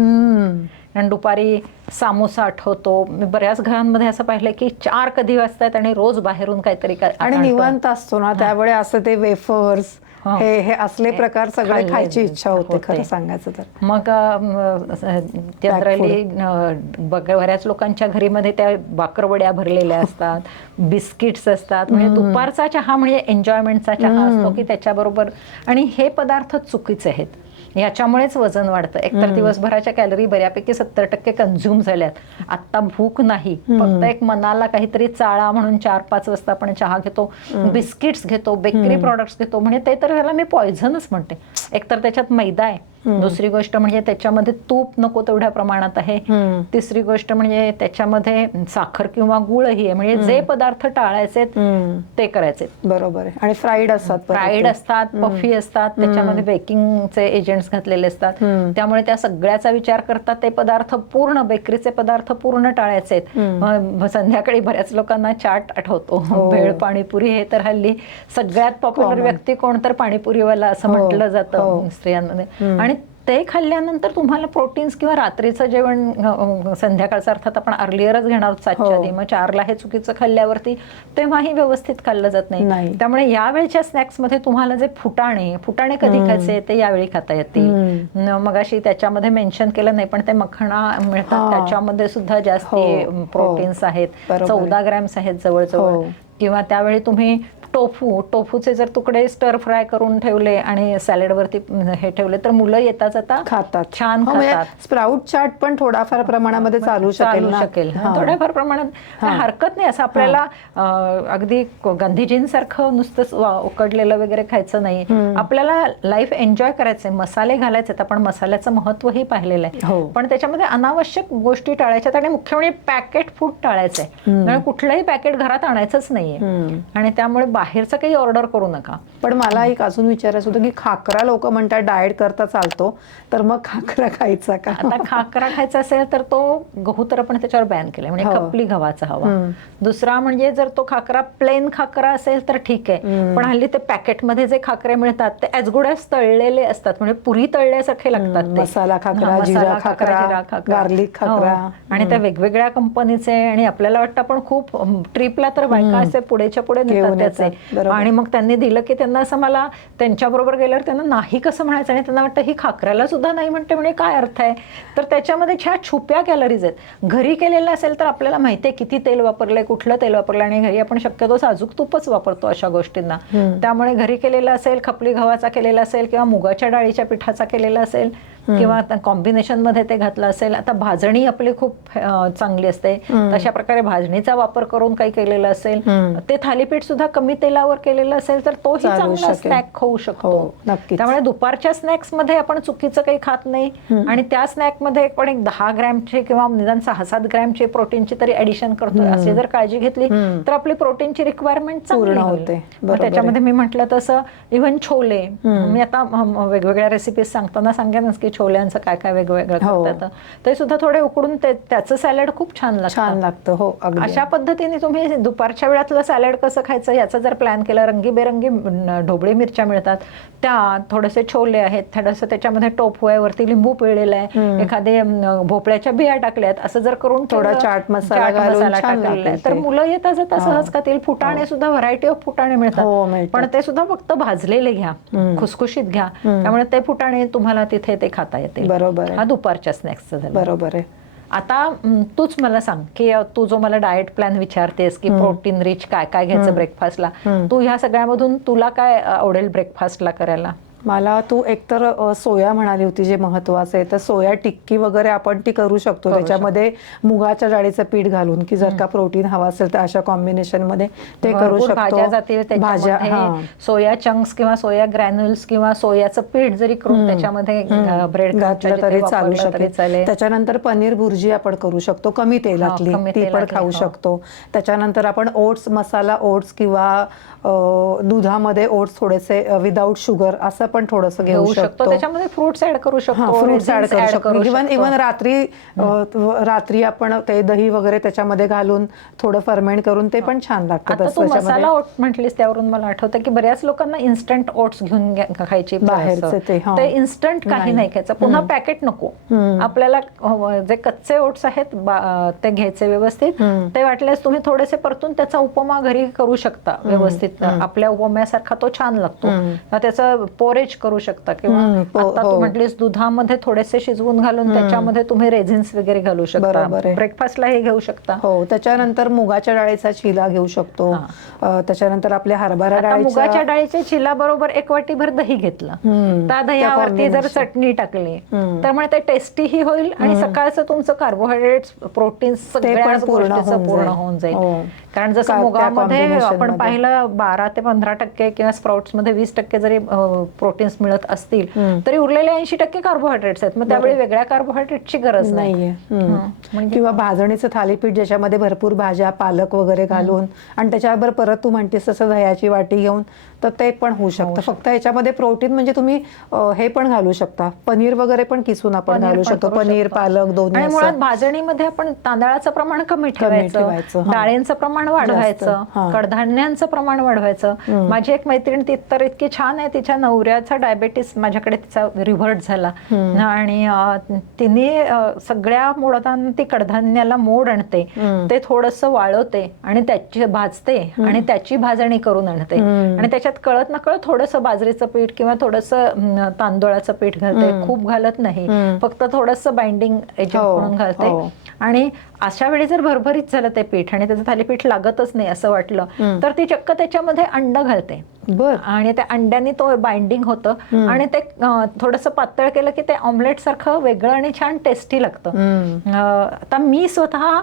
कारण दुपारी सामोसा आठवतो, मी बऱ्याच घरांमध्ये असं पाहिलंय की 4 कधी वाजतात आणि रोज बाहेरून काहीतरी आणि निवांत असतो ना त्यावेळी असं ते वेफर्स हे असले प्रकार सगळे खायची इच्छा होते खरं सांगायचं तर. मग जनरली बऱ्याच लोकांच्या घरीमध्ये त्या बाकरवड्या भरलेल्या असतात, बिस्किट्स असतात, म्हणजे दुपारचा चहा म्हणजे एन्जॉयमेंटचा चहा असतो की त्याच्याबरोबर. आणि हे पदार्थ चुकीचे आहेत, याच्यामुळेच वजन वाढतं. एकतर दिवसभराच्या कॅलरी बऱ्यापैकी 70% कन्झ्युम झाल्यात, आता भूक नाही, फक्त एक मनाला काहीतरी चाळा म्हणून 4-5 वाजता आपण चहा घेतो, बिस्किट्स घेतो, बेकरी प्रॉडक्ट्स घेतो, म्हणजे ते तर त्याला मी पॉयझनच म्हणते. एकतर त्याच्यात मैदा आहे, दुसरी गोष्ट म्हणजे त्याच्यामध्ये तूप नको तेवढ्या प्रमाणात आहे, तिसरी गोष्ट म्हणजे त्याच्यामध्ये साखर किंवा गुळही आहे. म्हणजे जे पदार्थ टाळायचे ते करायचे. बरोबर आहे. आणि फ्राईड असतात, पफी असतात, त्याच्यामध्ये बेकिंगचे एजंट्स घातलेले असतात, त्यामुळे त्या सगळ्याचा विचार करता ते पदार्थ पूर्ण, बेकरीचे पदार्थ पूर्ण टाळायचे. संध्याकाळी बऱ्याच लोकांना चाट आठवतो, भेळ पाणीपुरी, हे तर हल्ली सगळ्यात पॉप्युलर व्यक्ती कोण तर पाणीपुरीवाला असं म्हटलं जातं स्त्रियांमध्ये. आणि ते खाल्ल्यानंतर तुम्हाला प्रोटीन्स किंवा रात्रीचं जेवण संध्याकाळचं अर्थात आपण अर्लियरच घेणार आहोत 7च्या आधी, मग 4ला हे चुकीचं खाल्ल्यावरती तेव्हाही व्यवस्थित खाल्लं जात नाही. त्यामुळे यावेळच्या स्नॅक्समध्ये तुम्हाला जे फुटाणे कधी खायचे ते यावेळी खाता येतील. मगाशी त्याच्यामध्ये मेन्शन केलं नाही पण ते मखणा मिळतात, त्याच्यामध्ये सुद्धा जास्त प्रोटीन्स आहेत, 14 ग्रॅम्स आहेत जवळजवळ. किंवा त्यावेळी तुम्ही टोफूचे जर तुकडे स्टर फ्राय करून ठेवले आणि सॅलडवरती हे ठेवले तर मुलं येता जाता खातात, छान खातात. स्प्राउट चाट पण थोडाफार प्रमाणामध्ये चालू शकेल, थोड्याफार प्रमाणात हरकत नाही. असं आपल्याला अगदी गांधीजींसारखं नुसतं उकडलेलं वगैरे खायचं नाही, आपल्याला लाईफ एन्जॉय करायचंय, मसाले घालायचे. आपण मसाल्याचं महत्वही पाहिलेलं आहे, पण त्याच्यामध्ये अनावश्यक गोष्टी टाळायच्यात आणि मुख्य म्हणजे पॅकेट फूड टाळायचंय. कुठलंही पॅकेट घरात आणायचंच नाहीये आणि त्यामुळे बाहेरचं काही ऑर्डर करू नका. पण मला एक अजून विचारायचं होतं की खाकरा लोक म्हणतात डाएट करता चालतो, तर मग खाकरा खायचा का? आता खाकरा खायचा असेल तर तो गहू तर आपण त्याच्यावर बॅन केलाय, म्हणजे खपली गव्हाचा हवा. दुसरा म्हणजे जर तो खाकरा प्लेन खाकरा असेल तर ठीक आहे, पण हल्ली ते पॅकेटमध्ये जे खाकरे मिळतात ते ॲज गुड ॲज तळलेले असतात, म्हणजे पुरी तळल्यासारखे लागतात. मसाला खाकरा, जिरा खाकरा, गार्लिक खाकरा, आणि त्या वेगवेगळ्या कंपनीचे. आणि आपल्याला वाटतं आपण खूप ट्रिपला तर बायका असे पुढेच्या पुढे नेतात त्याचे, आणि मग त्यांनी दिलं की त्यांना असं, मला त्यांच्याबरोबर गेल्यावर त्यांना नाही कसं म्हणायचं, आणि त्यांना वाटतं ही खाकऱ्याला सुद्धा नाही म्हणते म्हणजे काय अर्थ आहे. तर त्याच्यामध्ये ह्या छुप्या कॅलरीज आहेत. घरी केलेलं असेल तर आपल्याला माहिती आहे किती तेल वापरलंय, कुठलं तेल वापरलं, आणि घरी आपण शक्यतो साजूक तूपच वापरतो अशा गोष्टींना. त्यामुळे घरी केलेलं असेल, खपली गव्हाचा केलेला असेल किंवा मुगाच्या डाळीच्या पिठाचा केलेला असेल किंवा कॉम्बिनेशन मध्ये ते घातलं असेल. आता भाजणी आपली खूप चांगली असते, तशा प्रकारे भाजणीचा वापर करून काही केलेलं असेल, ते थालीपीठ सुद्धा कमी तेलावर केलेलं असेल तर तोही चांगला स्नॅक होऊ शकतो. त्यामुळे दुपारच्या स्नॅक्स मध्ये आपण चुकीचं काही खात नाही, आणि त्या स्नॅक मध्ये पण एक 10 ग्रॅमचे किंवा निदान 6-7 ग्रॅमचे प्रोटीनची तरी ऍडिशन करतोय, अशी जर काळजी घेतली तर आपली प्रोटीनची रिक्वायरमेंट चांगली होते. त्याच्यामध्ये मी म्हटलं तसं इव्हन छोले, मी आता वेगवेगळ्या रेसिपीज सांगताना सांगेनच की छोल्यांचं काय काय वेगवेगळं करतात, ते सुद्धा थोडे उकडून त्याचं सॅलड खूप छान लागतं. हो, अशा पद्धतीने तुम्ही दुपारच्या वेळातलं सॅलड कसं खायचं याचा जर प्लॅन केला, रंगीबेरंगी ढोबळी मिरच्या मिळतात त्या, थोडेसे छोले आहेत, थोडंसं त्याच्यामध्ये टोफू आहे, वरती लिंबू पिळलेला आहे, एखादे भोपळ्याच्या बिया टाकल्यात, असं जर करून थोडा चाट मसाला टाकलेला आहे तर मुलं येता जाता सहज खातील. फुटाणे सुद्धा व्हरायटी ऑफ फुटाणे मिळतात, पण ते सुद्धा फक्त भाजलेले घ्या, खुसखुशीत घ्या, त्यामुळे ते फुटाणे तुम्हाला तिथे ते खाता येतील. बरोबर. हा दुपारच्या स्नॅक्सचा झाला. बरोबर आहे. आता तूच मला सांग की तू जो मला डाएट प्लॅन विचारतेस की प्रोटीन रिच काय काय घ्यायचं ब्रेकफास्टला, तू ह्या सगळ्यामधून तुला काय आवडेल ब्रेकफास्टला करायला? मला तू एकतर सोया म्हणाली होती जे महत्वाचं आहे, तर सोया टिक्की वगैरे आपण ती करू शकतो त्याच्यामध्ये मुगाच्या डाळीचं पीठ घालून, की जर का प्रोटीन हवा असेल तर अशा कॉम्बिनेशन मध्ये ते करू भरपूर भाज्या शकतो. जातील भाज्या त्याच्यामध्ये. सोया चंक्स किंवा सोया ग्रॅन्युल्स किंवा सोयाचं पीठ जरी करून त्याच्यामध्ये ब्रेड घातलं तरी चालू शकेल. त्याच्यानंतर पनीर भुर्जी आपण करू शकतो कमी तेलातली, ती पण खाऊ शकतो. त्याच्यानंतर आपण ओट्स मसाला ओट्स किंवा दुधामध्ये ओट्स थोडेसे विदाऊट शुगर असं पण थोडंसं घेऊ शकतो. त्याच्यामध्ये फ्रुट्स ऍड करू शकतो, फ्रुट्स ऍड करू शकतो. इव्हन रात्री आपण ते दही वगैरे त्याच्यामध्ये घालून थोडं फर्मेंट करून ते पण छान लागतं. तू मसाला ओट म्हटलीस त्यावरून मला आठवतं की बऱ्याच लोकांना इन्स्टंट ओट्स घेऊन खायची बाहेरचे ते इन्स्टंट काही नाही खायचं, पुन्हा पॅकेट नको. आपल्याला जे कच्चे ओट्स आहेत ते घ्यायचे व्यवस्थित. ते वाटल्यास तुम्ही थोडेसे परतून त्याचा उपमा घरी करू शकता व्यवस्थित. आपल्या उपम्यासारखा तो छान लागतो. त्याचं पोरेज करू शकता किंवा आता तू म्हटलीस दुधामध्ये थोडेसे शिजवून घालून त्याच्यामध्ये तुम्ही रेझिन्स वगैरे घालू शकता. ब्रेकफास्टला हे घेऊ शकता. हो, त्याच्यानंतर मुगाच्या डाळीचा चिला घेऊ शकतो. त्याच्यानंतर आपल्या हरभरा मुगाच्या डाळीच्या चिला बरोबर 1 वाटीभर दही घेतलं, त्या दह्यावरती जर चटणी टाकली त्यामुळे ते टेस्टीही होईल आणि सकाळचं तुमचं कार्बोहायड्रेट्स प्रोटीन्स सगळ्याच गोष्टीचं पूर्ण होऊन जाईल. कारण जसं मुगामध्ये आपण पाहिलं 12 ते 15% किंवा स्प्राउट्स मध्ये 20% जरी प्रोटीन्स मिळत असतील तरी उरलेले 80% कार्बोहायड्रेट्स आहेत. मग त्यावेळी वेगळ्या कार्बोहायड्रेटची गरज नाहीये. किंवा भाजणीचं थालीपीठ ज्याच्यामध्ये भरपूर भाज्या पालक वगैरे घालून आणि त्याच्याबरोबर परत तू म्हणतेस तसं दह्याची वाटी घेऊन तर ते पण होऊ शकतं. फक्त ह्याच्यामध्ये प्रोटीन म्हणजे तुम्ही हे पण घालू शकता, पनीर वगैरे पण किसून आपण घालू शकतो. पनीर पालक दोन्ही. आणि मुळात भाजणीमध्ये आपण तांदळाचं प्रमाण कमी ठेवायचं, डाळींचं प्रमाण वाढवायचं, कडधान्यांचं प्रमाण वाढवायचं. माझी एक मैत्रीण ती तर इतकी छान आहे, तिच्या नवऱ्याचा डायबेटीस माझ्याकडे तिचा रिव्हर्ट झाला आणि तिने सगळ्या मोडताना ती कडधान्याला मोड आणते, ते थोडंसं वाळवते आणि त्याची भाजते आणि त्याची भाजणी करून आणते आणि त्याच्यात कळत नकळत थोडंसं बाजरीचं पीठ किंवा थोडंसं तांदूळाचं पीठ घालते. खूप घालत नाही, फक्त थोडंसं बाइंडिंग एजंट म्हणून घालते. आणि अशा वेळी जर भरभरीत झालं ते पीठ आणि त्याचं थालीपीठ लागतच नाही असं वाटलं तर ती चक्क त्याच्यामध्ये अंड घालते आणि त्या अंड्याने तो बाइंडिंग होतं आणि ते थोडंसं पातळ केलं की ते ऑमलेट सारखं वेगळं आणि छान टेस्टी लागतं. आता मी स्वतः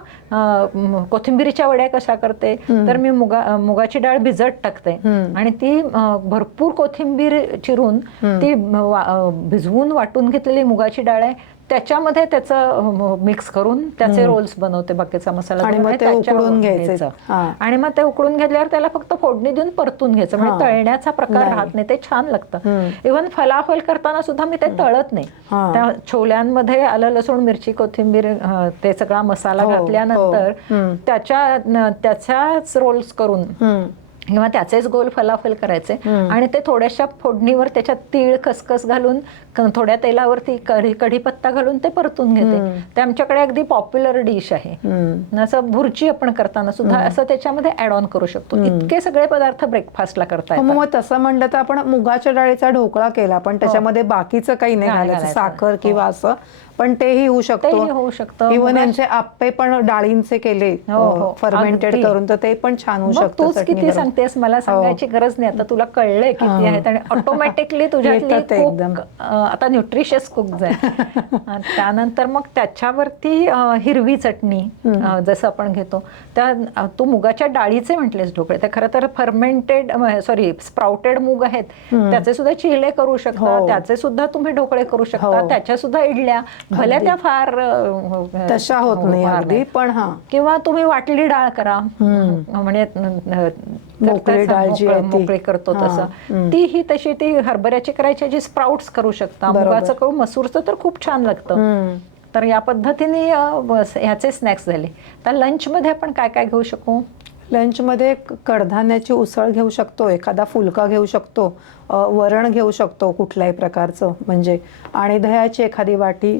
कोथिंबिरीच्या वड्या कशा करते तर मी मुगाची डाळ भिजत टाकते आणि ती भरपूर कोथिंबीर चिरून ती भिजवून वाटून घेतलेली मुगाची डाळ आहे त्याच्यामध्ये त्याचं मिक्स करून त्याचे रोल्स बनवते, बाकीचा मसाला आणि मग ते उकडून घ्यायचं आणि मग ते उकडून घेतल्यावर त्याला फक्त फोडणी देऊन परतून घ्यायचं. म्हणजे तळण्याचा प्रकार राहत नाही, ते छान लागतं. इव्हन फलाफल करताना सुद्धा मी ते तळत नाही. त्या छोल्यांमध्ये आलं लसूण मिरची कोथिंबीर ते सगळा मसाला घातल्यानंतर त्याच्याच रोल्स करून किंवा त्याचेच गोल फलाफल करायचे आणि ते थोड्याशा फोडणीवर त्याच्यात तीळ खसखस घालून थोड्या तेलावरती कढीपत्ता घालून ते परतून घेते. ते आमच्याकडे अगदी पॉप्युलर डिश आहे. असं भुर्जी आपण करताना सुद्धा असं त्याच्यामध्ये ऍड ऑन करू शकतो. इतके सगळे पदार्थ ब्रेकफास्टला करता येतात. मग तसं म्हणलं तर आपण मुगाच्या डाळीचा ढोकळा केला पण त्याच्यामध्ये बाकीचं काही नाही घालायचं, साखर किंवा असं, पण तेही होऊ शकतो. इव्हन यांचे आप्पे पण डाळींचे केले फर्मेंटेड करून तर ते पण छान होऊ शकतं. तूच किती सांगतेस, मला सांगायची गरज नाही, आता तुला कळलंय किती आहेत आणि ऑटोमॅटिकली तुझ्यातली कुक आता न्यूट्रिशियस कुक आहे. त्यानंतर मग त्याच्यावरती हिरवी चटणी जसं आपण घेतो त्या तू मुगाच्या डाळीचे म्हटलेस ढोकळे, ते खरं तर स्प्राउटेड मूग आहेत त्याचे सुद्धा चिले करू शकता, त्याचे सुद्धा तुम्ही ढोकळे करू शकता, त्याच्या सुद्धा इडल्या भल्या त्या फार तशा होत नाही अगदी, पण किंवा तुम्ही वाटली डाळ करा म्हणजे मोकळी करतो तसं, ती ही तशी ती हरभऱ्याची करायची जी स्प्राउट्स करू शकता, मुगाचं करू, मसूरचं तर खूप छान लागतं. तर या पद्धतीने ह्याचे स्नॅक्स झाले. तर लंचमध्ये आपण काय काय घेऊ शकू? लंचमध्ये कडधान्याची उसळ घेऊ शकतो, एखादा फुलका घेऊ शकतो, वरण घेऊ शकतो कुठल्याही प्रकारचं म्हणजे, आणि दह्याची एखादी वाटी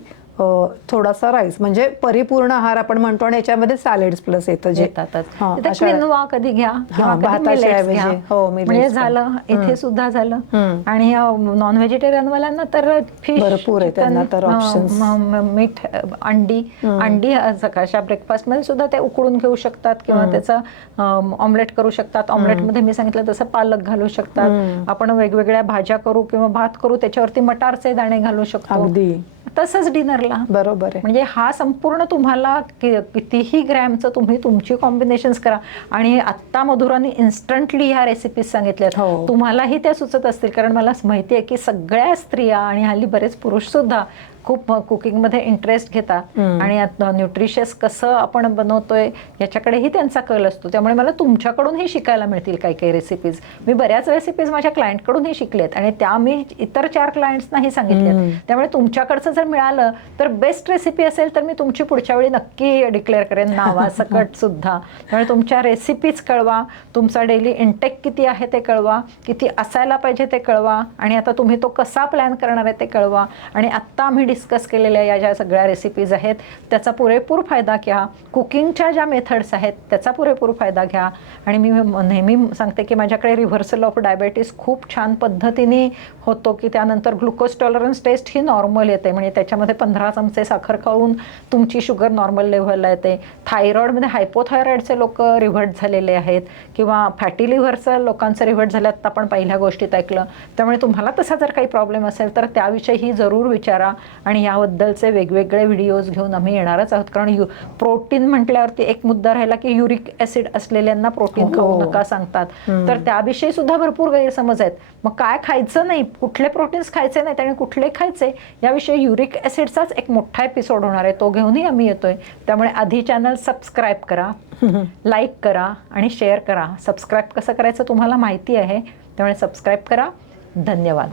थोडासा राईस, म्हणजे परिपूर्ण आहार आपण म्हणतो, आणि याच्यामध्ये सॅलेड्स प्लस येतं जे येतातच. हां, त्यात अशा- क्विनोआ कधी घ्या किंवा कधी भाताच्या millets ऐवजी. घ्या. हो, millets म्हणजे पण. झालं इथे सुद्धा झालं. आणि नॉन व्हेजिटेरियन वाल्यांना तर फिश, भरपूर आहे त्यांना तर options. मीठ, अंडी सकाळच्या ब्रेकफास्ट मध्ये सुद्धा ते उकडून घेऊ शकतात किंवा त्याचं ऑमलेट करू शकतात. ऑमलेट मध्ये मी सांगितलं तसं पालक घालू शकतात. आपण वेगवेगळ्या भाज्या करू किंवा भात करू, त्याच्यावरती मटारचे दाणे घालू शकतो. अगदी तसंच डिनरला. बरोबर आहे. म्हणजे हा संपूर्ण तुम्हाला कितीही ग्रॅमचं तुम्ही तुमची कॉम्बिनेशन्स करा. आणि आत्ता मधुराने इन्स्टंटली ह्या रेसिपीज सांगितल्यात, हो. तुम्हालाही त्या सुचत असतील, कारण मला माहिती आहे की सगळ्या स्त्रिया आणि हल्ली बरेच पुरुष सुद्धा खूप कुकिंगमध्ये इंटरेस्ट घेतात आणि न्यूट्रिशियस कसं आपण बनवतोय याच्याकडेही त्यांचा कल असतो. त्यामुळे मला तुमच्याकडूनही शिकायला मिळतील काही काही रेसिपीज. मी बऱ्याच रेसिपीज माझ्या क्लायंटकडूनही शिकलेत आणि त्या मी इतर 4 क्लायंट्सनाही सांगितल्यात. त्यामुळे तुमच्याकडचं जर मिळालं तर बेस्ट रेसिपी असेल तर मी तुमची पुढच्या वेळी नक्की डिक्लेअर करेन नावासकट सुद्धा. त्यामुळे तुमच्या रेसिपीज कळवा, तुमचा डेली इंटेक किती आहे ते कळवा, किती असायला पाहिजे ते कळवा, आणि आता तुम्ही तो कसा प्लॅन करणार आहे ते कळवा. आणि आत्ता आम्ही डिस्कस केलेल्या या ज्या सगळ्या रेसिपीज आहेत त्याचा पुरेपूर फायदा घ्या. कुकिंगच्या ज्या मेथड्स आहेत त्याचा पुरेपूर फायदा घ्या. आणि मी नेहमी सांगते की माझ्याकडे रिव्हर्सल ऑफ डायबेटीस खूप छान पद्धतीने होतो, की त्यानंतर ग्लुकोज टॉलरन्स टेस्ट ही नॉर्मल येते. म्हणजे त्याच्यामध्ये 15 चमचे साखर खाऊन तुमची शुगर नॉर्मल लेव्हलला येते. थायरॉइडमध्ये हायपोथायरॉइडचे लोक रिव्हर्ट झालेले आहेत किंवा फॅटी लिव्हरचं लोकांचं रिव्हर्ट झालं, तर आपण पहिल्या गोष्टीत ऐकलं. त्यामुळे तुम्हाला तसा जर काही प्रॉब्लेम असेल तर त्याविषयीही जरूर विचारा. आणि याबद्दलचे वेगवेगळे व्हिडिओज घेऊन आम्ही येणारच आहोत. कारण प्रोटीन म्हटल्यावरती एक मुद्दा राहिला की युरिक ॲसिड असलेल्यांना प्रोटीन खाऊ नका सांगतात, तर त्याविषयी सुद्धा भरपूर गैरसमज आहेत. मग काय खायचं नाही, कुठले प्रोटीन्स खायचे नाहीत आणि कुठले खायचे याविषयी युरिक ॲसिडचाच एक मोठा एपिसोड होणार आहे, तो घेऊनही आम्ही येतोय. त्यामुळे आधी चॅनल सबस्क्राईब करा, लाईक करा आणि शेअर करा. सबस्क्राईब कसं करायचं तुम्हाला माहिती आहे, त्यामुळे सबस्क्राईब करा. धन्यवाद.